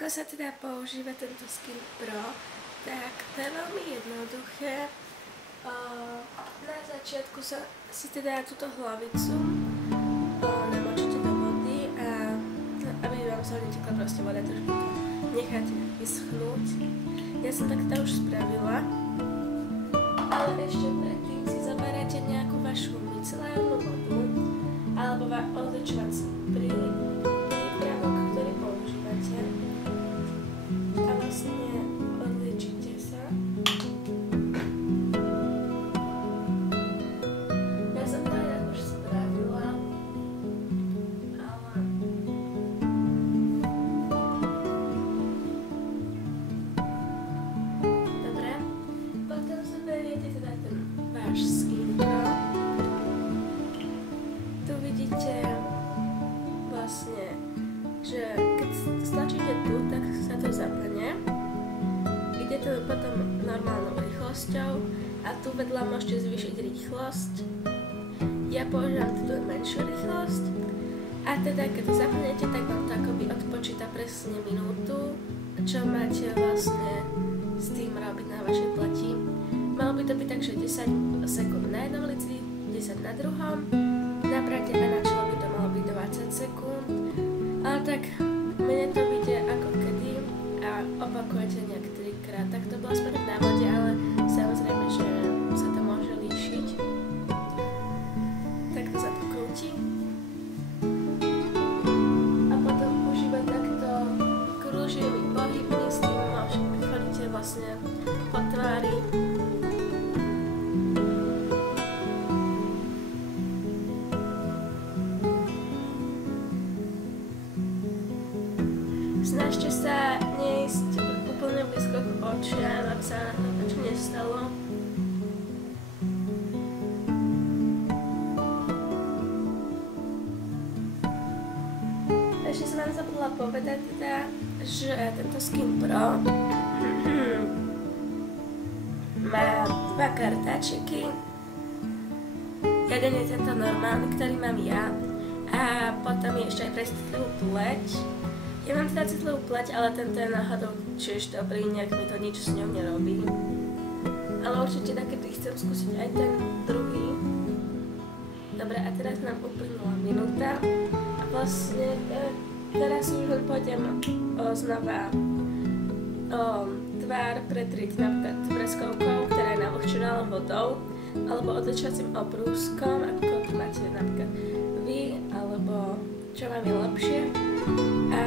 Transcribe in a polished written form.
Ako sa teda používa tento Skin Pro? Tak to je veľmi jednoduché. Na začiatku si teda túto hlavicu namočíte do vody a aby vám sa netekla proste voda, trošku necháte vyschnúť. Ja som tak to už spravila, ale ešte predtým si zoberáte nejakú vašu micelárnu vodu alebo odličovací prípravok, ktorý používate a vlastne odličíte sa. Ja som to aj už spravila, ale dobre, potom zoberiete teda ten váš Skin Pro. Tu vidíte vlastne, že keď stlačíte tu, tak sa to zapne. Ide to potom normálnou rýchlosťou a tu vedľa môžete zvýšiť rýchlosť. Ja používam túto menšiu rýchlosť a teda keď to zapnete, tak vám to akoby odpočíta presne minútu, čo máte vlastne s tým robiť na vašej pleti. Malo by to byť tak, že 10 sekúnd na jednom lici, 10 na druhom. Na brade a na čele by to malo byť 20 sekúnd, ale tak mne to vyjde ako kedy a opakujete nejak 3-krát. Tak to bolo aspoň na vode, ale samozrejme, že sa to môže líšiť. Tak to sa to krúti. A potom už iba takto kruživými pohybmi s tým chodíte vlastne po tvári. Snažte sa neísť úplne blízko k očiam, aby sa nič nestalo. Ešte som vám zabudla povedať teda, že tento Skin Pro má 2 kartáčiky. Jeden je tento normálny, ktorý mám ja, a potom je ešte aj pre citlivú pleť. Ja mám teda citlivú pleť, ale tento je náhodou tiež dobrý, nejak mi to nič s ňou nerobí. Ale určite takedy chcem skúsiť aj ten druhý. Dobre, a teraz nám uplynula minúta a vlastne teraz už len pôjdem znova tvár pretriť napríklad vreskovkou, ktorá je navlhčená vodou, alebo odličovacím obrúskom, ako to máte napríklad vy, alebo čo vám je lepšie. A